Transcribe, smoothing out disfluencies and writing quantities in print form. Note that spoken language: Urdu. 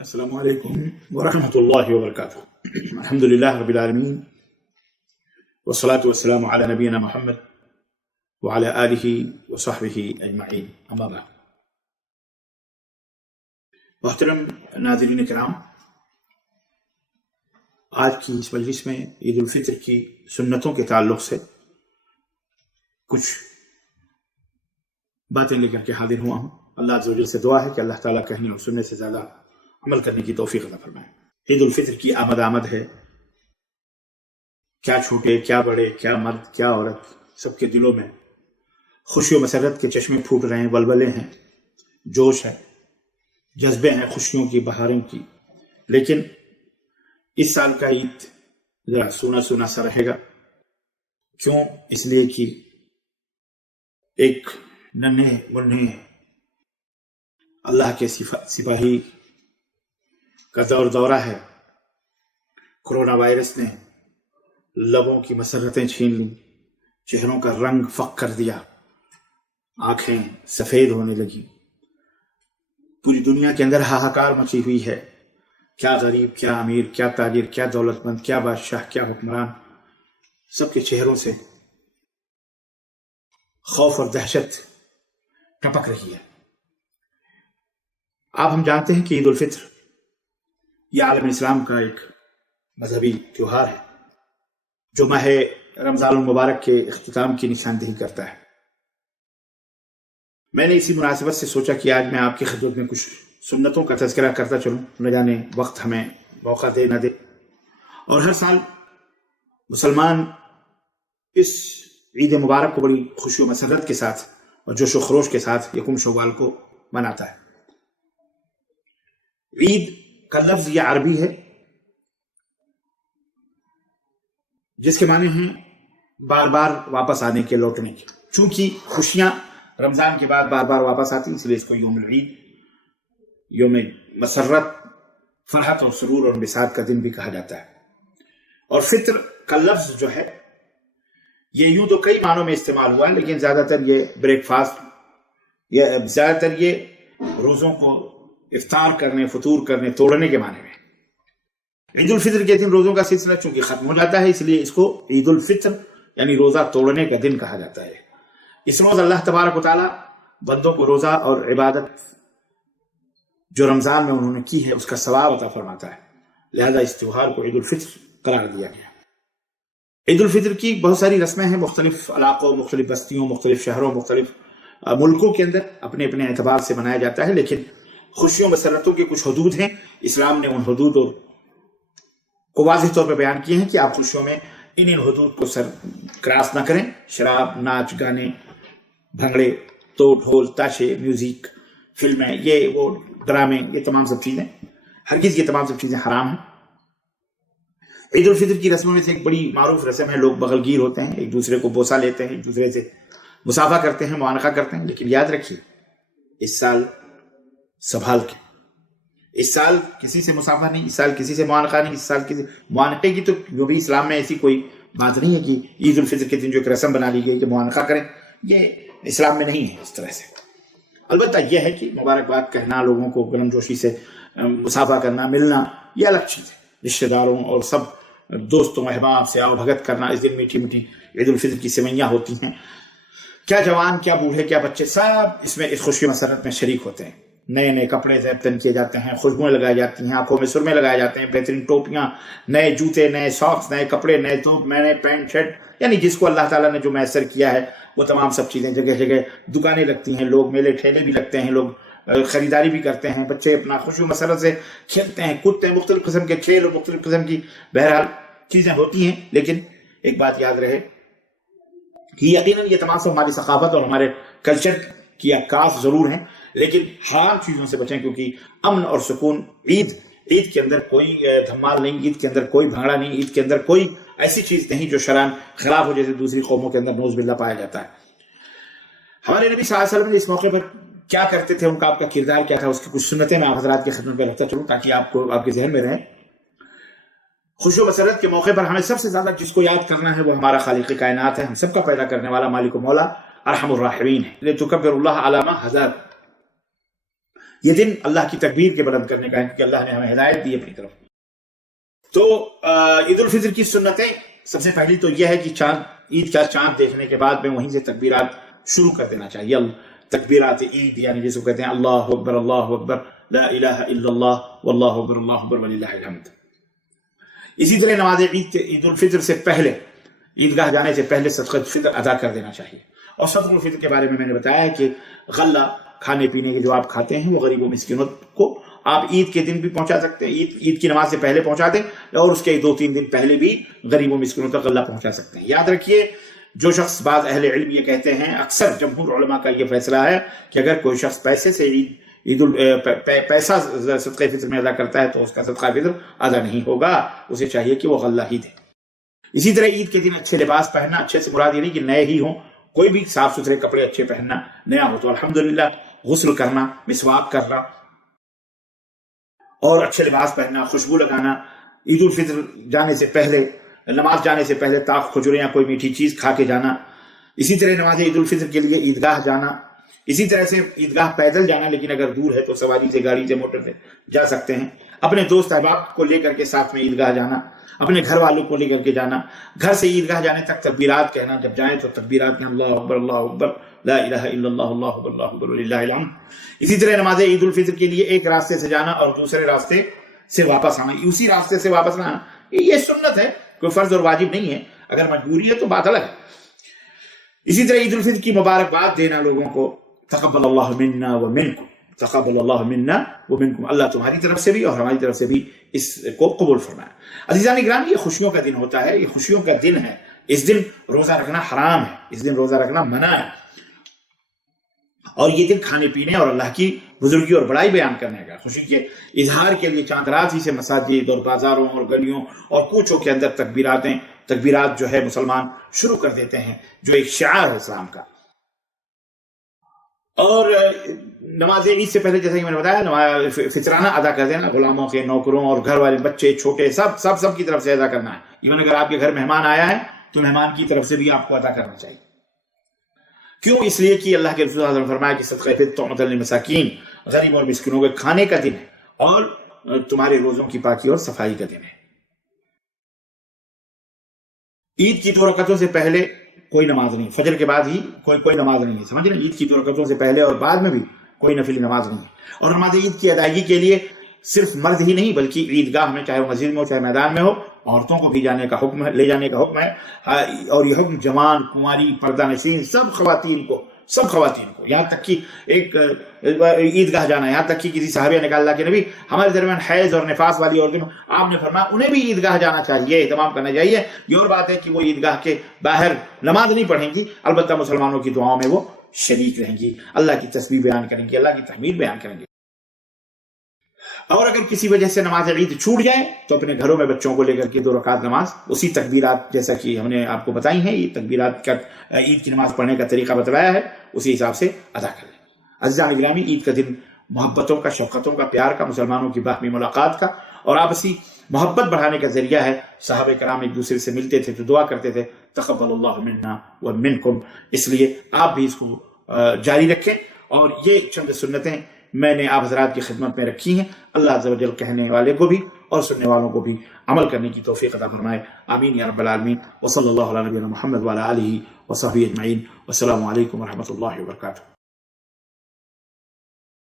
السلام علیکم ورحمۃ اللہ وبرکاتہ۔ الحمد للہ رب العالمین والصلاة والسلام علی نبینا محمد وعلی آلہ وصحبہ اجمعین، اما بعد۔ محترم ناظرین کرام، آج کی اس مجلس میں عید الفطر کی سنتوں کے تعلق سے کچھ باتیں لے کر کے حاضر ہوا ہوں۔ اللہ عز و جل سے دعا ہے کہ اللہ تعالیٰ کہیں اور سننے سے زیادہ عمل کرنے کی توفیق عطا فرمائے۔ عید الفطر کی آمد ہے، کیا چھوٹے کیا بڑے، کیا مرد کیا عورت، سب کے دلوں میں خوشی و مسرت کے چشمے پھوٹ رہے ہیں، ولولے ہیں، جوش ہے، جذبے ہیں خوشیوں کی، بہاروں کی۔ لیکن اس سال کا عید ذرا سونا سونا سا رہے گا۔ کیوں؟ اس لیے کہ ایک ننھے منھے اللہ کے سپاہی کا دورہ ہے۔ کرونا وائرس نے لبوں کی مسرتیں چھین لیں، چہروں کا رنگ فق کر دیا، آنکھیں سفید ہونے لگی، پوری دنیا کے اندر ہاہاکار مچی ہوئی ہے۔ کیا غریب، کیا امیر، کیا تاجر، کیا دولت مند، کیا بادشاہ، کیا حکمران، سب کے چہروں سے خوف اور دہشت ٹپک رہی ہے۔ اب ہم جانتے ہیں کہ عید الفطر یہ عالم اسلام کا ایک مذہبی تیوہار ہے جو ماہ رمضان المبارک کے اختتام کی نشاندہی کرتا ہے۔ میں نے اسی مناسبت سے سوچا کہ آج میں آپ کی خدمت میں کچھ سنتوں کا تذکرہ کرتا چلوں، نہ جانے وقت ہمیں موقع دے نہ دے۔ اور ہر سال مسلمان اس عید مبارک کو بڑی خوشی و مسرت کے ساتھ اور جوش و خروش کے ساتھ یکم شوال کو مناتا ہے۔ عید کا لفظ یہ عربی ہے جس کے معنی ہیں بار بار واپس آنے کے، لوٹنے کے۔ چونکہ خوشیاں رمضان کے بعد بار بار واپس آتی، اس لیے اس کو یوم العید، یوم مسرت، فرحت اور سرور اور بساط کا دن بھی کہا جاتا ہے۔ اور فطر کا لفظ جو ہے یہ یوں تو کئی معنوں میں استعمال ہوا ہے، لیکن زیادہ تر یہ بریک فاسٹ، زیادہ تر یہ روزوں کو افطار کرنے، فطور کرنے، توڑنے کے معنی میں۔ عید الفطر کے دن روزوں کا سلسلہ چونکہ ختم ہو جاتا ہے، اس لیے اس کو عید الفطر یعنی روزہ توڑنے کا دن کہا جاتا ہے۔ اس روز اللہ تبارک و تعالیٰ بندوں کو روزہ اور عبادت جو رمضان میں انہوں نے کی ہے اس کا ثواب عطا فرماتا ہے، لہذا اس تیوہار کو عید الفطر قرار دیا گیا۔ عید الفطر کی بہت ساری رسمیں ہیں، مختلف علاقوں، مختلف بستیوں، مختلف شہروں، مختلف ملکوں کے اندر اپنے اپنے اعتبار سے منایا جاتا ہے، لیکن خوشیوں مسرتوں کے کچھ حدود ہیں۔ اسلام نے ان حدود کو واضح طور پہ بیان کیے ہیں کہ آپ خوشیوں میں ان حدود کو کراس نہ کریں۔ شراب، ناچ گانے، بھنگڑے، تو ڈھول تاشے، میوزک، فلمیں، یہ وہ ڈرامے، یہ تمام سب چیزیں ہرگز، یہ تمام سب چیزیں حرام ہیں۔ عید الفطر کی رسموں میں سے ایک بڑی معروف رسم ہے، لوگ بغل گیر ہوتے ہیں، ایک دوسرے کو بوسہ لیتے ہیں، ایک دوسرے سے مصافحہ کرتے ہیں، معانقہ کرتے ہیں۔ لیکن یاد رکھیے اس سال سنبھال کے، اس سال کسی سے مسافہ نہیں، اس سال کسی سے معانقہ نہیں، اس سال کسی معانقے کی تو جو بھی اسلام میں ایسی کوئی بات نہیں ہے کہ عید الفطر کے دن جو ایک رسم بنا لی گئی کہ معانقہ کریں، یہ اسلام میں نہیں ہے اس طرح سے۔ البتہ یہ ہے کہ مبارکباد کہنا، لوگوں کو گرم جوشی سے مصافحہ کرنا، ملنا، یہ الگ چیز ہے۔ رشتہ داروں اور سب دوستوں احباب سے آؤ بھگت کرنا، اس دن میٹھی میٹھی عید الفطر کی سوئیاں ہوتی ہیں، کیا جوان، کیا بوڑھے، کیا بچے، سب اس میں اس خوشی مسرت میں شریک ہوتے ہیں۔ نئے نئے کپڑے زیب تن کیے جاتے ہیں، خوشبوئیں لگائی جاتی ہیں، آنکھوں میں سرمے لگائے جاتے ہیں، بہترین ٹوپیاں، نئے جوتے، نئے ساکس، نئے کپڑے، نئے توپ، نئے پینٹ شرٹ، یعنی جس کو اللہ تعالیٰ نے جو میسر کیا ہے وہ تمام سب چیزیں۔ جگہ جگہ دکانیں لگتی ہیں، لوگ میلے ٹھیلے بھی لگتے ہیں، لوگ خریداری بھی کرتے ہیں، بچے اپنا خوشی و مسرت سے کھیلتے ہیں، کودتے ہیں، مختلف قسم کے کھیل اور مختلف قسم کی بہرحال چیزیں ہوتی ہیں۔ لیکن ایک بات یاد رہے کہ یقیناً یہ تمام سب ہماری ثقافت اور ہمارے کلچر کی عکاس ضرور ہیں، لیکن حرام چیزوں سے بچیں، کیونکہ امن اور سکون، عید کے اندر کوئی دھمال نہیں، عید کے اندر کوئی بھنگڑا نہیں، عید کے اندر کوئی ایسی چیز نہیں جو شرعاً خلاف ہو، جیسے دوسری قوموں کے اندر نعوذ باللہ پایا جاتا ہے۔ ہمارے نبی صلی اللہ علیہ وسلم نے اس موقع پر کیا کرتے تھے، ان کا آپ کا کردار کیا تھا، اس کی کچھ سنتیں میں آپ حضرات کی خدمت میں رکھتا چلوں تاکہ آپ کے ذہن میں رہیں۔ خوشی و مسرت کے موقع پر ہمیں سب سے زیادہ جس کو یاد کرنا ہے وہ ہمارا خالق کائنات ہے، ہم سب کا پیدا کرنے والا مالک و مولا ارحم الراحمین ہے۔ لتکبروا اللہ علی ما ہداکم، یہ دن اللہ کی تکبیر کے بلند کرنے کا ہے، کہ اللہ نے ہمیں ہدایت دی اپنی طرف۔ تو عید الفطر کی سنتیں سب سے پہلی تو یہ ہے کہ عید کا چاند دیکھنے کے بعد میں وہیں سے تکبیرات شروع کر دینا چاہیے، تکبیرات عید، یعنی جس کو کہتے ہیں اللہ اکبر لا الہ الا اللہ واللہ اکبر وللہ الحمد۔ اسی طرح نماز عید الفطر سے پہلے، عیدگاہ جانے سے پہلے صدقہ فطر ادا کر دینا چاہیے۔ اور صدقہ الفطر کے بارے میں نے بتایا ہے کہ غلہ کھانے پینے کے جو آپ کھاتے ہیں وہ غریب و مسکینوں کو آپ عید کے دن بھی پہنچا سکتے ہیں، عید کی نماز سے پہلے پہنچا دیں، اور اس کے 2-3 دن پہلے بھی غریب و مسکینوں تک غلہ پہنچا سکتے ہیں۔ یاد رکھیے، جو شخص، بعض اہل علم یہ کہتے ہیں، اکثر جمہور علماء کا یہ فیصلہ ہے کہ اگر کوئی شخص پیسے سے پیسہ صدقہ فطر میں ادا کرتا ہے تو اس کا صدقہ فطر ادا نہیں ہوگا، اسے چاہیے کہ وہ غلہ ہی دے۔ اسی طرح عید کے دن اچھے لباس پہننا، اچھے سے مراد یہ نہیں کہ نئے ہی ہوں، کوئی بھی صاف ستھرے کپڑے اچھے پہننا، نیا ہو تو الحمدللہ، غسل کرنا، مسواک کرنا اور اچھے لباس پہننا، خوشبو لگانا، عید الفطر جانے سے پہلے، نماز جانے سے پہلے تاخ کھجورے یا کوئی میٹھی چیز کھا کے جانا۔ اسی طرح نماز عید الفطر کے لیے عیدگاہ جانا، اسی طرح سے عیدگاہ پیدل جانا، لیکن اگر دور ہے تو سواری سے، گاڑی سے، موٹر سے جا سکتے ہیں۔ اپنے دوست احباب کو لے کر کے ساتھ میں عیدگاہ جانا، اپنے گھر والوں کو لے کر کے جانا، گھر سے عیدگاہ جانے تک تکبیرات کہنا، جب جائیں تو تکبیرات میں اللہ اکبر لا الہ الا اللہ اللہ اکبر وللہ الحمد۔ اسی طرح نماز عید الفطر کے لیے ایک راستے سے جانا اور دوسرے راستے سے واپس آنا، اسی راستے سے واپس آنا، یہ سنت ہے، کوئی فرض اور واجب نہیں ہے، اگر مجبوری ہے تو بات الگ ہے۔ اسی طرح عید الفطر کی مبارکباد دینا لوگوں کو، تقبل اللہ منا ومنکم، تقبل اللہ منا ومنکم، اللہ تمہاری طرف سے بھی اور ہماری طرف سے بھی اس کو قبول فرمائے۔ عزیزان گرامی، یہ خوشیوں کا دن ہوتا ہے، یہ خوشیوں کا دن ہے، اس دن روزہ رکھنا حرام ہے، اس دن روزہ رکھنا منع ہے، اور یہ دن کھانے پینے اور اللہ کی بزرگی اور بڑائی بیان کرنے کا، خوشی کے اظہار کے لیے چاند رات ہی سے مساجد اور بازاروں اور گلیوں اور کوچوں کے اندر تکبیرات جو ہے مسلمان شروع کر دیتے ہیں، جو ایک شعار ہے اسلام کا۔ اور نماز عید سے پہلے، جیسا کہ میں نے بتایا، فطرانہ ادا کر دینا، غلاموں کے، نوکروں اور گھر والے، بچے چھوٹے، سب کی طرف سے ادا کرنا ہے۔ ایون اگر آپ کے گھر مہمان آیا ہے تو مہمان کی طرف سے بھی آپ کو ادا کرنا چاہیے۔ کیوں؟ اس لیے کہ اللہ کے رسول صلی اللہ علیہ وسلم نے فرمایا کہ صدقہ فطر طعمۃ للمساکین، غریب اور مسکینوں کے کھانے کا دن ہے اور تمہارے روزوں کی پاکی اور صفائی کا دن ہے۔ عید کی 2 رکعتوں سے پہلے کوئی نماز نہیں، فجر کے بعد ہی کوئی نماز نہیں ہے، سمجھ رہے ہیں؟ عید کی 2 رکعتوں سے پہلے اور بعد میں بھی کوئی نفلی نماز نہیں ہے۔ اور نماز عید کی ادائیگی کے لیے صرف مرد ہی نہیں بلکہ عیدگاہ میں، چاہے وہ مسجد میں ہو چاہے میدان میں ہو، عورتوں کو بھی جانے کا حکم ہے، لے جانے کا حکم ہے، اور یہ حکم جوان، کنواری، پردہ نشین سب خواتین کو، یہاں تک کہ ایک عیدگاہ جانا، یہاں تک کہ کسی صحابیہ نے کہا اللہ کے نبی ہمارے درمیان حیض اور نفاس والی عورتیں، آپ نے فرمایا انہیں بھی عیدگاہ جانا چاہیے، اہتمام کرنا چاہیے۔ یہ اور بات ہے کہ وہ عیدگاہ کے باہر نماز نہیں پڑھیں گی، البتہ مسلمانوں کی دعاؤں میں وہ شریک رہیں گی، اللہ کی تسبیح بیان کریں گی، اللہ کی تحمید بیان کریں گی۔ اور اگر کسی وجہ سے نماز عید چھوٹ جائے تو اپنے گھروں میں بچوں کو لے کر کے 2 رکعت نماز اسی تکبیرات، جیسا کہ ہم نے آپ کو بتائی ہیں، یہ تکبیرات کا عید کی نماز پڑھنے کا طریقہ بتلایا ہے، اسی حساب سے ادا کر لیں۔ عزیزان گرامی، عید کا دن محبتوں کا، شفقتوں کا، پیار کا، مسلمانوں کی باہمی ملاقات کا اور آپسی محبت بڑھانے کا ذریعہ ہے۔ صحابہ کرام ایک دوسرے سے ملتے تھے تو دعا کرتے تھے تقبل اللہ منا ومنکم، اس لیے آپ بھی اس کو جاری رکھیں۔ اور یہ چند سنتیں میں نے آپ حضرات کی خدمت میں رکھی ہیں، اللہ عز و جل کہنے والے کو بھی اور سننے والوں کو بھی عمل کرنے کی توفیق عطا فرمائے، آمین یا رب العالمین۔ وصلی اللہ علی نبینا محمد وعلی آلہ وصحبہ اجمعین، والسلام علیکم ورحمۃ اللہ وبرکاتہ۔